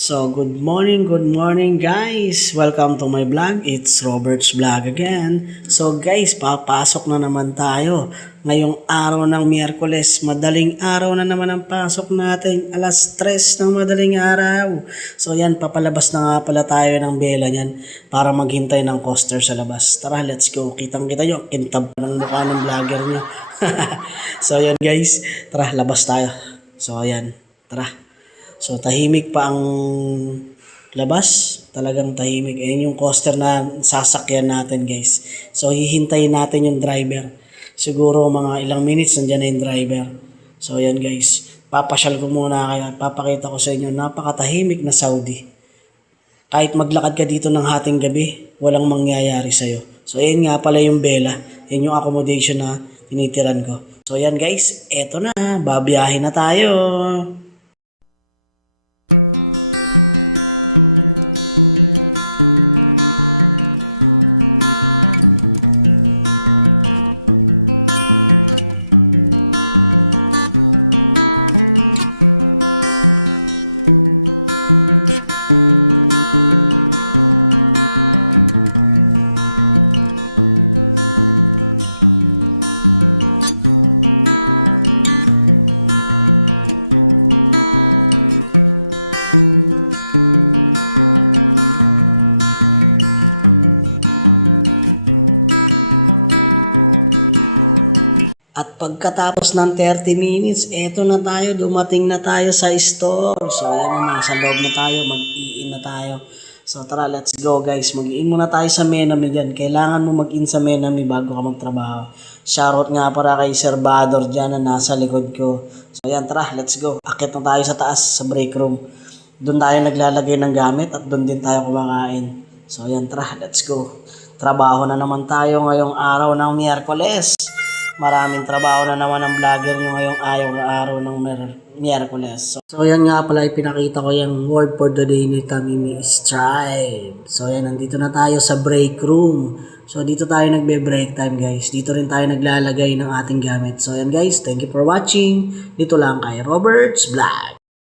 Good morning guys! Welcome to my vlog. It's Robert's Vlog again. So guys, papasok na naman tayo. Ngayong araw ng Miyerkules, madaling araw na naman ang pasok natin. Alas 3 ng madaling araw. So yan, papalabas na nga pala tayo ng bela niyan para maghintay ng coaster sa labas. Tara, let's go. Kitang-kita nyo, kintab ng mukha ng vlogger nyo. So yan guys, tara, labas tayo. So yan, tara. So, tahimik pa ang labas. Talagang tahimik. Ayan yung coaster na sasakyan natin, guys. So, hihintayin natin yung driver. Siguro mga ilang minutes, nandiyan na yung driver. So, ayan guys. Papasyal ko muna kayo at papakita ko sa inyo. Napakatahimik na Saudi. Kahit maglakad ka dito ng hating gabi, walang mangyayari sa'yo. So, ayan nga pala yung Bella. Yan yung accommodation na tinitiran ko. So, ayan guys. Eto na. Babiyahin na tayo. At pagkatapos ng 30 minutes, eto na tayo, dumating na tayo sa store. So ayan na, nasa loob na tayo, mag-i-in na tayo. So tara, let's go guys. Mag-i-in muna tayo sa Menami dyan. Kailangan mo mag-in sa Menami bago ka magtrabaho. Shoutout nga para kay Sir Bador dyan na nasa likod ko. So ayan, tara, let's go. Akit na tayo sa taas, sa break room. Doon tayo naglalagay ng gamit at doon din tayo kumakain. So ayan, tara, let's go. Trabaho na naman tayo ngayong araw ng Miyerkules. Maraming trabaho na naman ang vlogger nyo ngayong araw ng Miyerkules. So yan nga pala, ipinakita ko yung word for the day ni Tamimi Strive. So yan, nandito na tayo sa break room. So dito tayo nagbe-break time guys. Dito rin tayo naglalagay ng ating gamit. So yan guys, thank you for watching. Dito lang kay Robert's Vlog.